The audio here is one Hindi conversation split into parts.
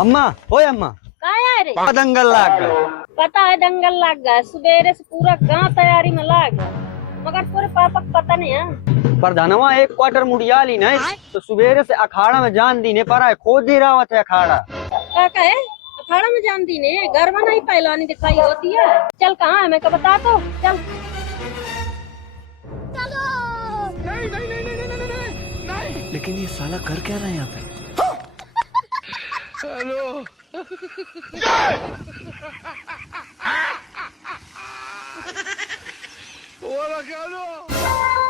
अम्मा ओए अम्मा का है रे? दंगल लाग गया। पता है दंगल लग गया, सवेरे से पूरा गांव तैयारी में लग गया, मगर पूरे पापा को पता नहीं है। प्रधानवा एक क्वार्टर मुड़िया ली नहीं तो सवेरे से अखाड़ा में जान दी ने पर है खोद दे रहा है अखाड़ा। क्या कहे? अखाड़ा में जान दी ने घर में नहीं पहलवानी दिखाई होती है। चल कहाँ है मैं को बता तो चल। नहीं नहीं नहीं नहीं नहीं नहीं नहीं। लेकिन ये साला कर क्या रहा है यहाँ पे? हेलो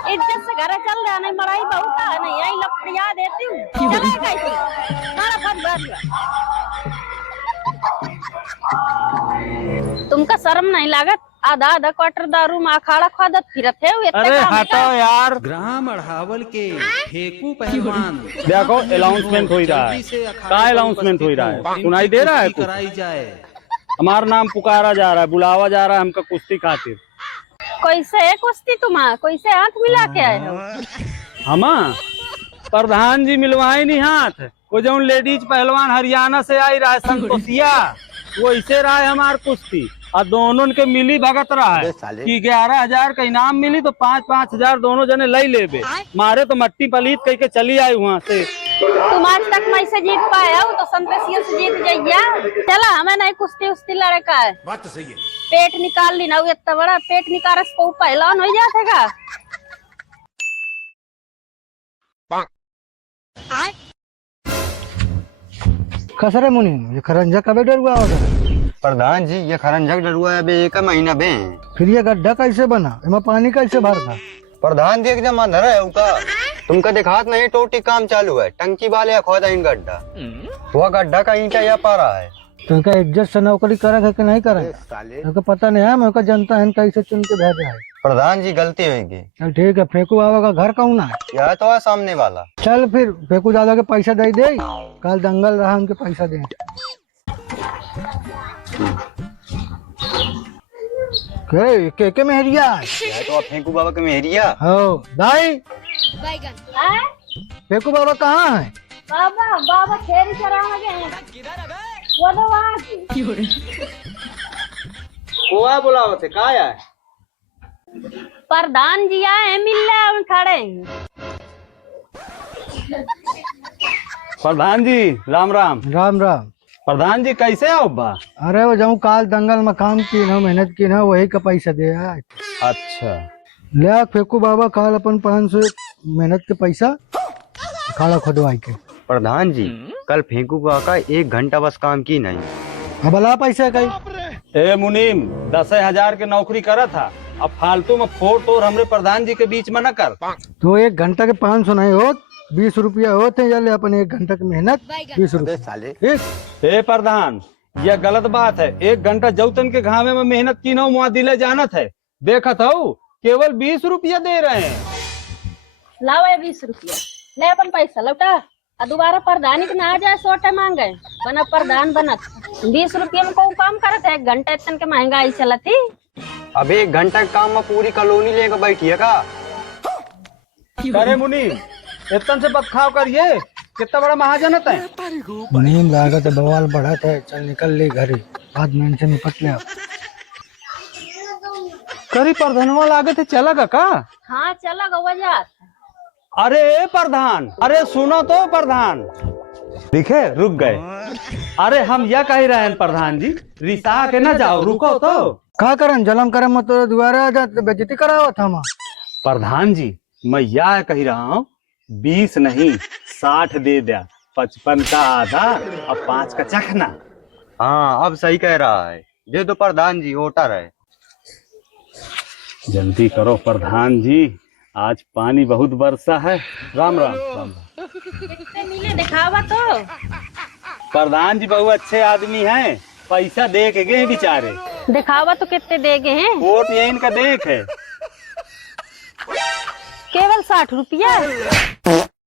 इज्जत से घर चल रहा नहीं, मराई बहुत है नहीं, यही लपड़िया देती हूँ। चले कैसे सारा फट भर तुमका शर्म नहीं लागत? आधा आधा क्वार्टर दारू में अखाड़ा खोदत फिरत है। अरे हटाओ यार। ग्राम अढ़ावल के फेंकू पहलवान देखो अनाउंसमेंट हो रहा है। क्या अनाउंसमेंट हो रहा है? सुनाई दे रहा है? कराई जाए। हमारा नाम पुकारा जा रहा है, बुलावा जा रहा है हमका कुश्ती खातिर। कैसे है कुश्ती तुम्हारा? कैसे हाथ मिला के आए हो? हम प्रधान जी मिलवाए नहीं हाथ। वो जो लेडीज पहलवान हरियाणा से आई रहा है संतोषिया, वो इसे रहा है हमार कुश्ती और दोनों के मिली भगत रहा है कि 11,000 का इनाम मिली तो 5-5 हजार दोनों जने ले लेबे। मारे तो मट्टी पलीत कह के चली आई वहाँ से। तुम आज तक मैं से जीत पाए हो तो संतोषिया से जीत जाइया। चला हमें नहीं कुश्ती उश्ती लड़े का है। बात तो सही है। पेट निकाल ली ना, इतना बड़ा पेट निकाल तो पहलवान हो जाएगा। कसरे मुनि ये खरंजा कब डरुआ होगा? प्रधान जी ये खरंजक डरुआ है अभी 1 महीना बे। फिर ये गड्ढा कैसे बना? इसमें पानी कैसे भरता? प्रधान जी एकदम अंधर है उका। तुमका दिखात नहीं टोटी काम चालू है, टंकी वाले खोदा इन गड्ढा। वह गड्ढा का ईंटा या पा रहा है। तो इनका इज्जत से नौकरी करे कि नहीं करे? तो पता नहीं है, मेरे जनता है कैसे चुन के भेजा है। प्रधान जी गलती होगी। चल ठीक है, फेंकू बाबा का घर कौन है? यह तो है सामने वाला। चल फिर फेंकू दादा के पैसा दे दे, कल दंगल रहा उनके पैसा दे। के मेहरिया यह तो फेंकू बाबा के मेहरिया हो दाई। फेंकू बाबा कहाँ है? बाबा बाबा खेरी चराने गए। वो तो वहाँ कोआ बुलाओ थे का है? प्रधान जी आए हैं, मिल रहे हैं खड़े हैं। प्रधान जी राम राम। राम राम। प्रधान जी कैसे हो बा? अरे वो जाऊँ काल दंगल में काम की ना, मेहनत की ना, वही का पैसा दे आए। अच्छा ले फेंकू बाबा काल अपन 500 मेहनत के पैसा खाड़ा खोदवाई के। प्रधान जी कल फेंकू बाबा का 1 घंटा बस काम की नहीं। अब अला पैसा कहीं ए मुनीम 10,000 के नौकरी करा था, अब फालतू में फोड़ तोड़ हमरे प्रधान जी के बीच में न कर। तो 1 घंटा के 500 नहीं होत, 20 रुपया होते हैं। ले अपन 1 घंटा की मेहनत 20 रुपये साले। ए प्रधान यह गलत बात है। 1 घंटा जौतन के घामे में मेहनत की ना मुआ दिले जानत है। देखत हो केवल 20 रुपया दे रहे हैं। लाओ ये 20 रुपया, ले अपन पैसा लौटा। दोबारा प्रधान के ना आ जाए, सोटे मांगे बना प्रधान बनत। 20 रुपये में कौन काम करत है? 1 घंटा इतन के महंगाई चलती। अब 1 घंटा के काम में पूरी कॉलोनी लेकर बैठी है का? अरे मुनीम इतन से बदखाव करिए, कितना बड़ा महाजनत है। नींद लागत है, बवाल बढ़त है। चल निकल ले घर, बाद में इनसे निपट ले। करी प्रधानवा लागत है चला का? हाँ चला गवजा। अरे प्रधान, अरे सुनो तो प्रधान। दिखे रुक गए। अरे हम यह कह रहे हैं प्रधान जी, रिसा के ना जाओ, रुको तो। का करन जलम करम मत तो दोबारा आ जाते, बेइज्जती करावा था हम। प्रधान जी मैं यह कह रहा हूँ 20 नहीं 60 दे दिया। 55 का आधा और 5 का चखना। हाँ अब सही कह रहा है। ये तो प्रधान जी वोटर है। जल्दी करो प्रधान जी, आज पानी बहुत बरसा है। राम राम। राम कितने मिले दिखावा तो। प्रधान जी बहुत अच्छे आदमी हैं, पैसा दे के गए बेचारे। दिखावा तो कितने देगे हैं? वोट ये इनका देख है। केवल 60 रुपया।